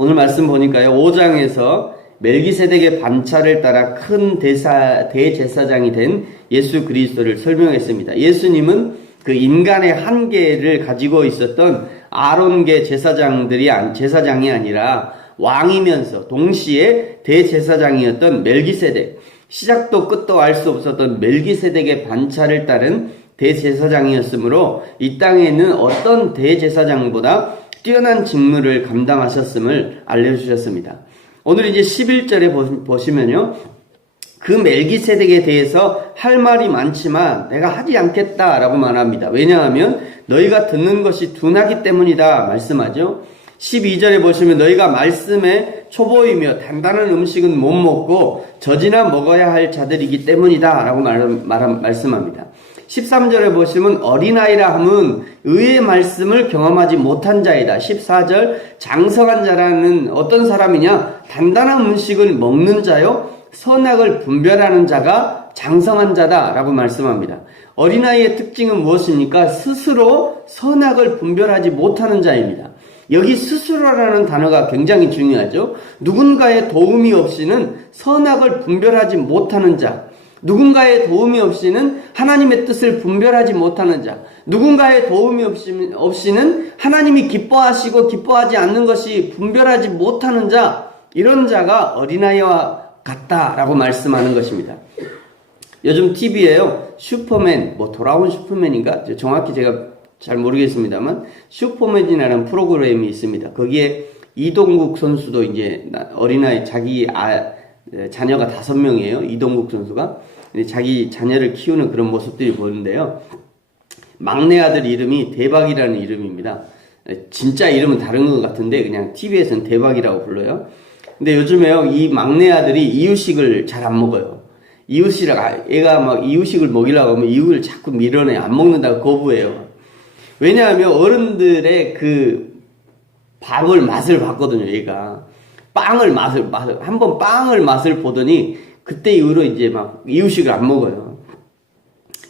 오늘 말씀 보니까요, 5장에서 멜기세덱의 반차를 따라 큰 대제사장이 된 예수 그리스도를 설명했습니다. 예수님은 그 인간의 한계를 가지고 있었던 아론계 제사장이 아니라 왕이면서 동시에 대제사장이었던 멜기세덱, 시작도 끝도 알 수 없었던 멜기세덱의 반차를 따른 대제사장이었으므로 이 땅에 있는 어떤 대제사장보다 뛰어난 직무를 감당하셨음을 알려주셨습니다. 오늘 이제 11절에 보시면요, 그 멜기세덱에 대해서 할 말이 많지만 내가 하지 않겠다라고 말합니다. 왜냐하면 너희가 듣는 것이 둔하기 때문이다 말씀하죠. 12절에 보시면 너희가 말씀에 초보이며 단단한 음식은 못 먹고 젖이나 먹어야 할 자들이기 때문이다 라고 말씀합니다. 13절에 보시면 어린아이라 함은 의의 말씀을 경험하지 못한 자이다. 14절 장성한 자라는 어떤 사람이냐? 단단한 음식을 먹는 자요, 선악을 분별하는 자가 장성한 자다 라고 말씀합니다. 어린아이의 특징은 무엇입니까? 스스로 선악을 분별하지 못하는 자입니다. 여기 스스로라는 단어가 굉장히 중요하죠. 누군가의 도움이 없이는 선악을 분별하지 못하는 자, 누군가의 도움이 없이는 하나님의 뜻을 분별하지 못하는 자, 누군가의 도움이 없이는 하나님이 기뻐하시고 기뻐하지 않는 것이 분별하지 못하는 자, 이런 자가 어린아이와 같다라고 말씀하는 것입니다. 요즘 TV에요, 슈퍼맨, 돌아온 슈퍼맨인가? 정확히 제가 잘 모르겠습니다만 슈퍼맨이라는 프로그램이 있습니다. 거기에 이동국 선수도 이제 어린아이, 자기 자녀가 5명이에요. 이동국 선수가 자기 자녀를 키우는 그런 모습들이 보이는데요. 막내 아들 이름이 대박이라는 이름입니다. 진짜 이름은 다른 것 같은데 그냥 TV에서는 대박이라고 불러요. 근데 요즘에요, 이 막내 아들이 이유식을 잘 안 먹어요. 애가 막 이유식을 먹이려고 하면 이유를 자꾸 밀어내, 안 먹는다고 거부해요. 왜냐하면 어른들의 그 밥을 맛을 봤거든요, 얘가. 한번 빵을 맛을 보더니 그때 이후로 이제 막 이유식을 안 먹어요.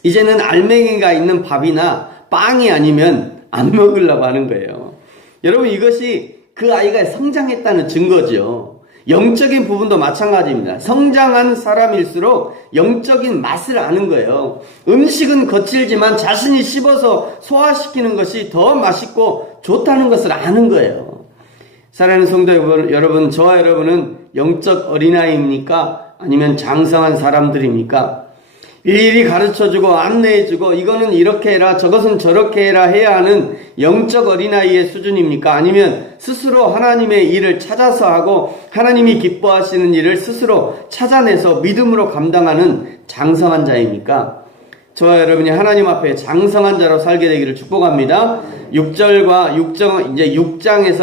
이제는 알맹이가 있는 밥이나 빵이 아니면 안 먹으려고 하는 거예요. 여러분, 이것이 그 아이가 성장했다는 증거죠. 영적인 부분도 마찬가지입니다. 성장한 사람일수록 영적인 맛을 아는 거예요. 음식은 거칠지만 자신이 씹어서 소화시키는 것이 더 맛있고 좋다는 것을 아는 거예요. 사랑하는 성도 여러분, 저와 여러분은 영적 어린아이입니까? 아니면 장성한 사람들입니까? 일일이 가르쳐주고 안내해주고 이거는 이렇게 해라, 저것은 저렇게 해라 해야 하는 영적 어린아이의 수준입니까? 아니면 스스로 하나님의 일을 찾아서 하고 하나님이 기뻐하시는 일을 스스로 찾아내서 믿음으로 감당하는 장성한 자입니까? 저와 여러분이 하나님 앞에 장성한 자로 살게 되기를 축복합니다. 6장에서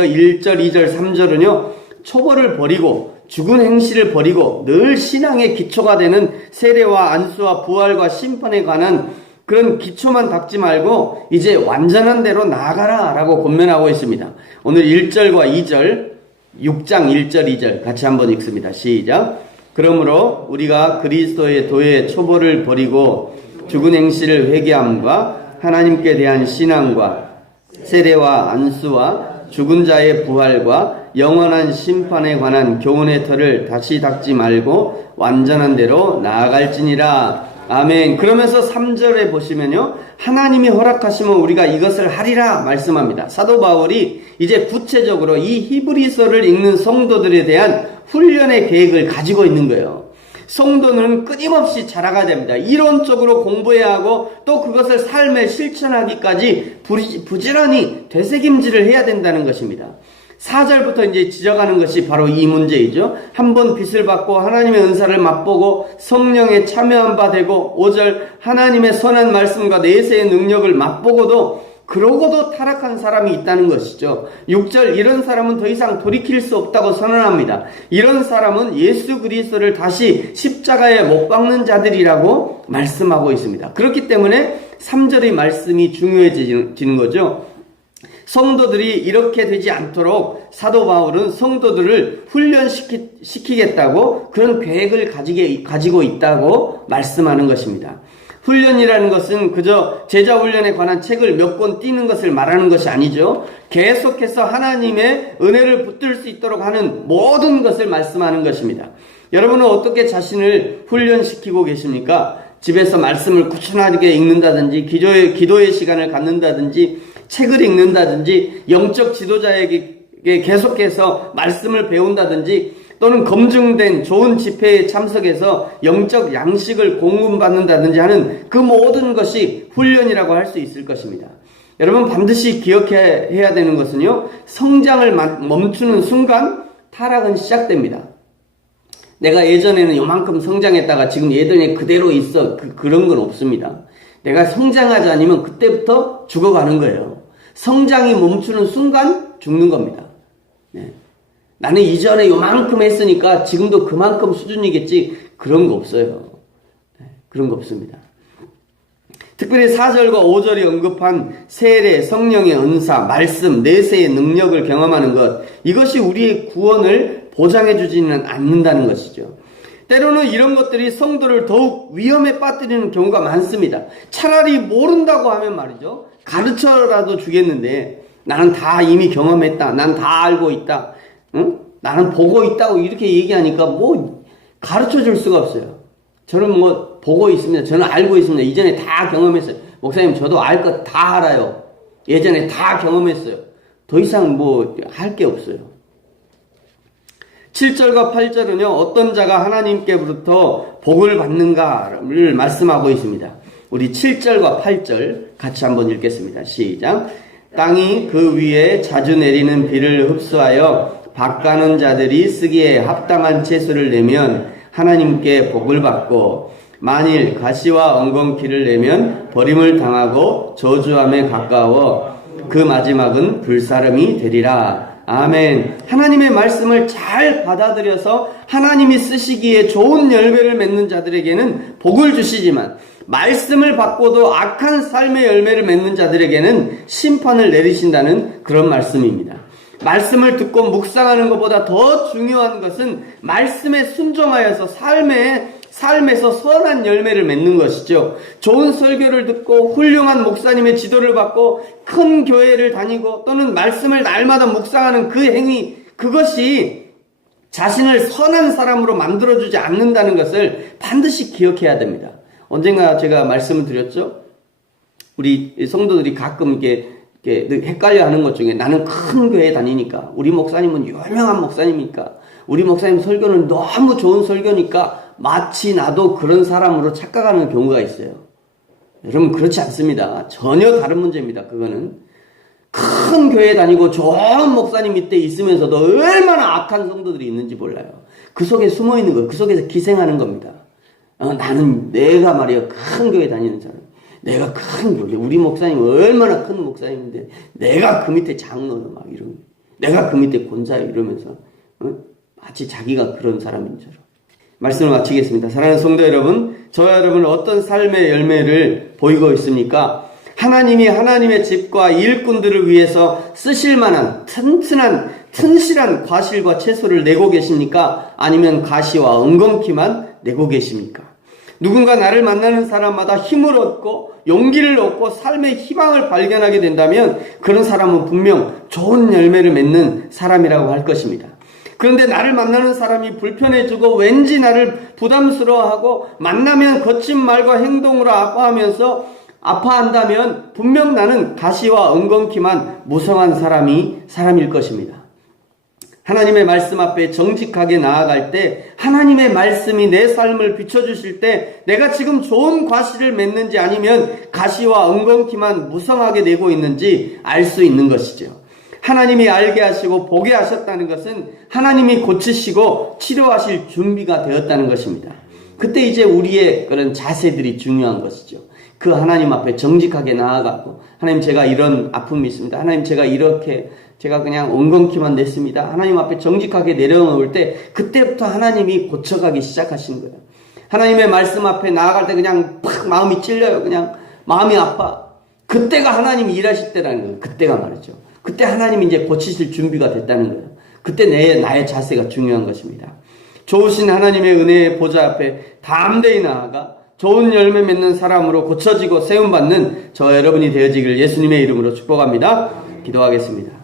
1절, 2절, 3절은요, 초보를 버리고 죽은 행실을 버리고 늘 신앙의 기초가 되는 세례와 안수와 부활과 심판에 관한 그런 기초만 닦지 말고 이제 완전한 대로 나아가라 라고 권면하고 있습니다. 오늘 1절과 2절, 6장 1절 2절 같이 한번 읽습니다. 시작. 그러므로 우리가 그리스도의 도의 초보를 버리고 죽은 행실을 회개함과 하나님께 대한 신앙과 세례와 안수와 죽은 자의 부활과 영원한 심판에 관한 교훈의 틀을 다시 닦지 말고 완전한 대로 나아갈지니라. 아멘. 그러면서 3절에 보시면요, 하나님이 허락하시면 우리가 이것을 하리라 말씀합니다. 사도 바울이 이제 구체적으로 이 히브리서를 읽는 성도들에 대한 훈련의 계획을 가지고 있는 거예요. 성도는 끊임없이 자라가야 됩니다. 이론적으로 공부해야 하고 또 그것을 삶에 실천하기까지 부지런히 되새김질을 해야 된다는 것입니다. 4절부터 이제 지적하는 것이 바로 이 문제이죠. 한번 빚을 받고 하나님의 은사를 맛보고 성령에 참여한 바 되고, 5절 하나님의 선한 말씀과 내세의 능력을 맛보고도 그러고도 타락한 사람이 있다는 것이죠. 6절 이런 사람은 더 이상 돌이킬 수 없다고 선언합니다. 이런 사람은 예수 그리스도를 다시 십자가에 못 박는 자들이라고 말씀하고 있습니다. 그렇기 때문에 3절의 말씀이 중요해지는 거죠. 성도들이 이렇게 되지 않도록 사도 바울은 성도들을 훈련시키겠다고 그런 계획을 가지고 있다고 말씀하는 것입니다. 훈련이라는 것은 그저 제자 훈련에 관한 책을 몇 권 띄는 것을 말하는 것이 아니죠. 계속해서 하나님의 은혜를 붙들 수 있도록 하는 모든 것을 말씀하는 것입니다. 여러분은 어떻게 자신을 훈련시키고 계십니까? 집에서 말씀을 꾸준하게 읽는다든지 기도의 시간을 갖는다든지 책을 읽는다든지 영적 지도자에게 계속해서 말씀을 배운다든지 또는 검증된 좋은 집회에 참석해서 영적 양식을 공급받는다든지 하는 그 모든 것이 훈련이라고 할 수 있을 것입니다. 여러분 반드시 기억해야 되는 것은요, 성장을 멈추는 순간 타락은 시작됩니다. 내가 예전에는 요만큼 성장했다가 지금 예전에 그대로 있어 그런 건 없습니다. 내가 성장하지 않으면 그때부터 죽어가는 거예요. 성장이 멈추는 순간 죽는 겁니다. 네. 나는 이전에 요만큼 했으니까 지금도 그만큼 수준이겠지, 그런 거 없어요. 네, 그런 거 없습니다. 특별히 4절과 5절이 언급한 세례, 성령의 은사, 말씀, 내세의 능력을 경험하는 것, 이것이 우리의 구원을 보장해 주지는 않는다는 것이죠. 때로는 이런 것들이 성도를 더욱 위험에 빠뜨리는 경우가 많습니다. 차라리 모른다고 하면 말이죠, 가르쳐라도 주겠는데 나는 다 이미 경험했다, 난 다 알고 있다, 응? 나는 보고 있다고 이렇게 얘기하니까 뭐 가르쳐 줄 수가 없어요. 저는 뭐 보고 있습니다. 저는 알고 있습니다. 이전에 다 경험했어요. 목사님, 저도 알 것 다 알아요. 예전에 다 경험했어요. 더 이상 뭐 할 게 없어요. 7절과 8절은요, 어떤 자가 하나님께로부터 복을 받는가를 말씀하고 있습니다. 우리 7절과 8절 같이 한번 읽겠습니다. 시작. 땅이 그 위에 자주 내리는 비를 흡수하여 밭가는 자들이 쓰기에 합당한 채소를 내면 하나님께 복을 받고, 만일 가시와 엉겅퀴를 내면 버림을 당하고 저주함에 가까워 그 마지막은 불사름이 되리라. 아멘. 하나님의 말씀을 잘 받아들여서 하나님이 쓰시기에 좋은 열매를 맺는 자들에게는 복을 주시지만, 말씀을 받고도 악한 삶의 열매를 맺는 자들에게는 심판을 내리신다는 그런 말씀입니다. 말씀을 듣고 묵상하는 것보다 더 중요한 것은 말씀에 순종하여서 삶에서 선한 열매를 맺는 것이죠. 좋은 설교를 듣고 훌륭한 목사님의 지도를 받고 큰 교회를 다니고 또는 말씀을 날마다 묵상하는 그 행위, 그것이 자신을 선한 사람으로 만들어주지 않는다는 것을 반드시 기억해야 됩니다. 언젠가 제가 말씀을 드렸죠. 우리 성도들이 가끔 이렇게 헷갈려 하는 것 중에, 나는 큰 교회 다니니까, 우리 목사님은 유명한 목사님이니까, 우리 목사님 설교는 너무 좋은 설교니까 마치 나도 그런 사람으로 착각하는 경우가 있어요. 여러분, 그렇지 않습니다. 전혀 다른 문제입니다. 그거는 큰 교회 다니고 좋은 목사님 밑에 있으면서도 얼마나 악한 성도들이 있는지 몰라요. 그 속에 숨어 있는 거예요. 그 속에서 기생하는 겁니다. 나는 내가 말이야 큰 교회 다니는 사람, 내가 큰 교회, 우리 목사님 얼마나 큰 목사님인데 내가 그 밑에 장로는 막 이런, 내가 그 밑에 권사요 이러면서 마치 자기가 그런 사람인 줄. 말씀을 마치겠습니다. 사랑하는 성도 여러분, 저와 여러분은 어떤 삶의 열매를 보이고 있습니까? 하나님이 하나님의 집과 일꾼들을 위해서 쓰실 만한 튼실한 과실과 채소를 내고 계십니까? 아니면 가시와 엉겅퀴만 내고 계십니까? 누군가 나를 만나는 사람마다 힘을 얻고 용기를 얻고 삶의 희망을 발견하게 된다면 그런 사람은 분명 좋은 열매를 맺는 사람이라고 할 것입니다. 그런데 나를 만나는 사람이 불편해지고 왠지 나를 부담스러워하고 만나면 거친 말과 행동으로 아파한다면 분명 나는 가시와 엉겅퀴만 무성한 사람일 것입니다. 하나님의 말씀 앞에 정직하게 나아갈 때, 하나님의 말씀이 내 삶을 비춰주실 때 내가 지금 좋은 과실을 맺는지 아니면 가시와 엉겅퀴만 무성하게 내고 있는지 알 수 있는 것이죠. 하나님이 알게 하시고 보게 하셨다는 것은 하나님이 고치시고 치료하실 준비가 되었다는 것입니다. 그때 이제 우리의 그런 자세들이 중요한 것이죠. 그 하나님 앞에 정직하게 나아가고, 하나님 제가 이런 아픔이 있습니다. 하나님 제가 그냥 엉겅퀴만 냈습니다. 하나님 앞에 정직하게 내려놓을 때 그때부터 하나님이 고쳐가기 시작하시는 거예요. 하나님의 말씀 앞에 나아갈 때 그냥 팍 마음이 찔려요. 그냥 마음이 아파. 그때가 하나님이 일하실 때라는 거예요. 그때가 말이죠. 그때 하나님이 이제 고치실 준비가 됐다는 거예요. 그때 나의 자세가 중요한 것입니다. 좋으신 하나님의 은혜의 보좌 앞에 담대히 나아가 좋은 열매 맺는 사람으로 고쳐지고 세움받는 저 여러분이 되어지길 예수님의 이름으로 축복합니다. 기도하겠습니다.